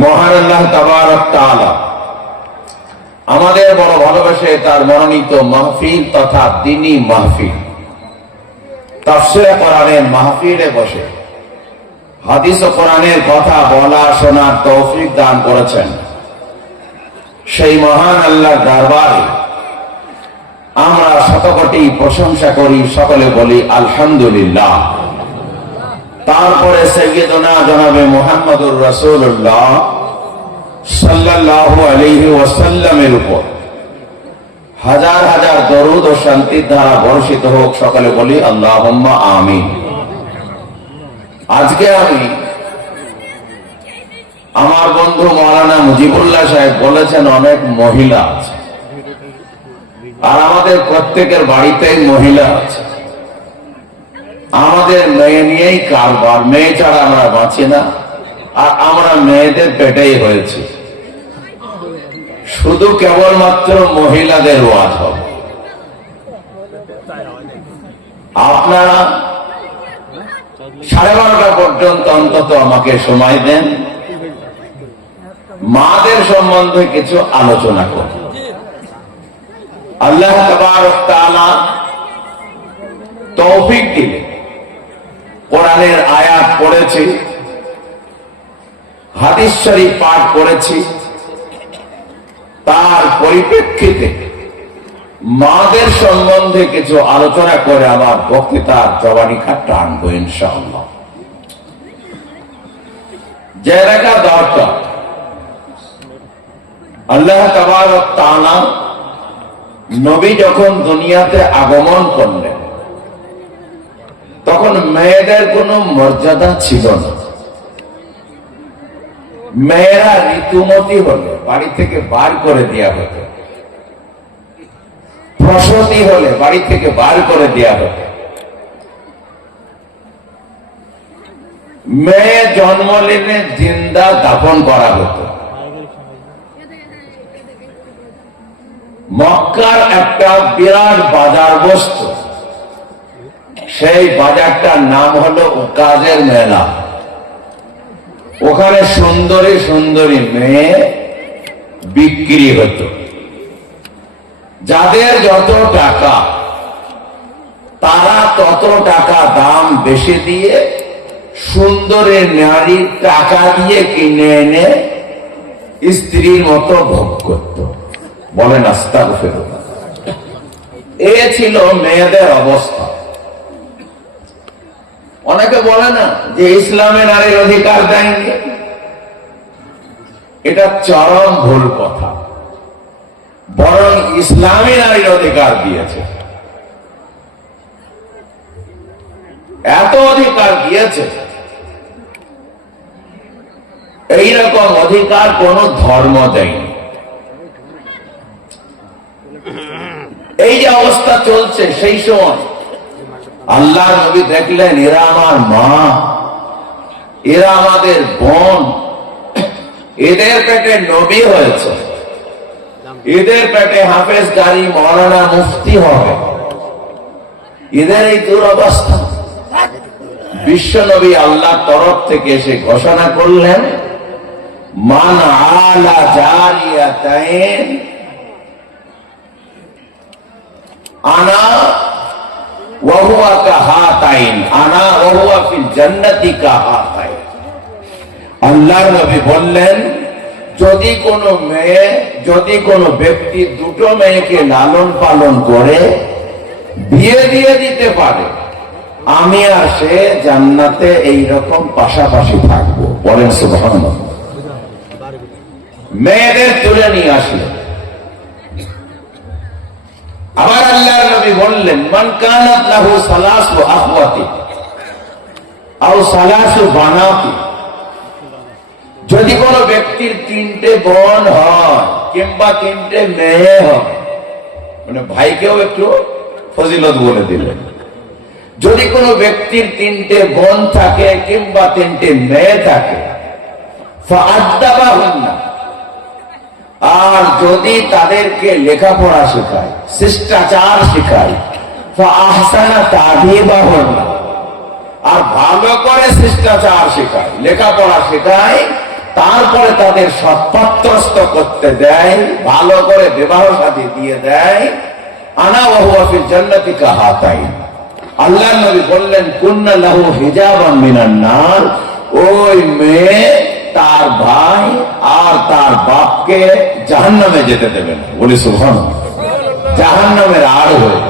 মহান আল্লাহ তাবারক তাআলা আমাদের বড় ভালোবাসে তার মনোনীত মাহফিল তথা দ্বীনি মাহফিল তাফসীরে কোরআনের মাহফিলে বসে হাদিস ও কোরআনের কথা বলা শোনার তৌফিক দান করেছেন। সেই মহান আল্লাহর দরবারে আমরা শতকোটি প্রশংসা করি, সকলে বলি আলহামদুলিল্লাহ। তারপরে সাইয়্যিদুনা জনাবে মুহাম্মদুর রাসূলুল্লাহ সাল্লাল্লাহু আলাইহি ওয়াসাল্লামের উপর হাজার হাজার দরুদ ও শান্তির ধারা বর্ষিত হোক, সকলে বলি আল্লাহুম্মা আমিন। আজকে আমি আমার বন্ধু মাওলানা মুজিবুল্লাহ সাহেব বলেছেন অনেক মহিলা আছে, আর আমাদের প্রত্যেকের বাড়িতেই মহিলা আছে। আমাদের মেয়ে নিয়েই কারবার, মেয়ে ছাড়া আমরা বাঁচি না, আর আমরা মেয়েদের পেটেই হয়েছি। শুধু কেবলমাত্র মহিলাদের ওয়াজ হবে। আপনারা 12:30 পর্যন্ত অন্তত আমাকে সময় দেন, মাদের সম্বন্ধে কিছু আলোচনা করুন। আল্লাহ তাবারক তাআলা তৌফিক দিলে কোরআনের আয়াত পড়েছি, হাদিস শরীফ পাঠ করেছি, তার পরিপ্রেক্ষিতে মাদের সম্বন্ধে কিছু আলোচনা করে আমার বক্তৃতার জবানিকা টানবো ইনশাআল্লাহ। যে রাখা দরকার, আল্লাহ তাবারক তাআলা নবী যখন দুনিয়াতে আগমন করলেন তখন মেয়েদের কোনো মর্যাদা ছিল না। মেয়েরা ঋতুমতি হলে বাড়ি থেকে বার করে দেয়া হতো, প্রসূতি হলে বাড়ি থেকে বার করে দেয়া হতো। মেয়ে জন্ম নিলে জিন্দা দাফন করা হতো। মক্কার একটা বিরাট বাজার বসতো, সেই বাজারটার নাম হলো উকাজের মেলা। ওখানে সুন্দরী সুন্দরী মেয়ে বিক্রি হতো। যাদের যত টাকা তারা তত টাকা দাম বেশি দিয়ে সুন্দরী নারী টাকা দিয়ে কিনে এনে স্ত্রীর মতো ভোগ করত। বলেন আস্তাগফিরুল্লাহ। এ ছিল মেয়েদের অবস্থা। অনেকে বলে না যে ইসলামে নারীর অধিকার দেয়নি, এটা চরম ভুল কথা। বরং ইসলামী নারীর অধিকার দিয়েছে, এত অধিকার দিয়েছে, এইরকম অধিকার কোন ধর্ম দেয়নি। এই যে অবস্থা চলছে, সেই সময় আল্লাহ নবী দেখলেন এরা আমার মা, এরা আমাদের বোন, এদের পেটে নবী হয়েছে, এদের পেটে হাফেজ গারি মৌলানা মুফতি হবে, এদের এই দুরবস্থা। বিশ্ব নবী আল্লাহর তরফ থেকে এসে ঘোষণা করলেন, মান আলা জারিয়াতাইন আনা ওয়াহুয়া কাহাতাইন, আনা ওয়াহুয়া ফিল জান্নাতি কাহাতাইন। আল্লাহর নবী বললেন, যদি কোনো মেয়ে, যদি কোনো ব্যক্তি দুটো মেয়েকে লালন পালন করে বিয়ে দিয়ে দিতে পারে, আমি আর সে জান্নাতে এইরকম পাশাপাশি থাকবো। বলেন সুবহানাল্লাহ। মেয়েদের তুলে নিয়ে আসলেন। আবার আল্লাহর নবী বললেন, মান কানাত লাহু সালাসু আখওয়াতি আও সালাসু বানাতি, যদি কোনো ব্যক্তির 3টে বোন হয় কিংবা 3টে মেয়ে হয়, মানে ভাইকেও একটু ফজিলত বলে দিলেন, যদি কোনো ব্যক্তির 3টে বোন থাকে কিংবা 3টে মেয়ে থাকে, ফাআদ্দাবাহুন্না, আর যদি তাদেরকে লেখাপড়া শেখায়, শিষ্টাচার শেখায়, ফাআহসানা তা'দীবাহুন্না, আর ভালো করে শিষ্টাচার শেখায়, লেখাপড়া শেখায়, তারপরে তাদের সৎপাত্রস্থ করতে দেয়, ভালো করে বিবাহ শাদী দিয়ে দেয়, আনা ওয়া হুয়া ফিল জান্নাতি কাহাতাইন। আল্লাহ নবী বললেন কুন্না লাহু হিজাবাম মিনান নার, ওই মেয়ে তার ভাই আর তার বাপকে জাহান্নামে যেতে দেবে না। বলি সুবহানাল্লাহ, জাহান্নামের আড় হয়ে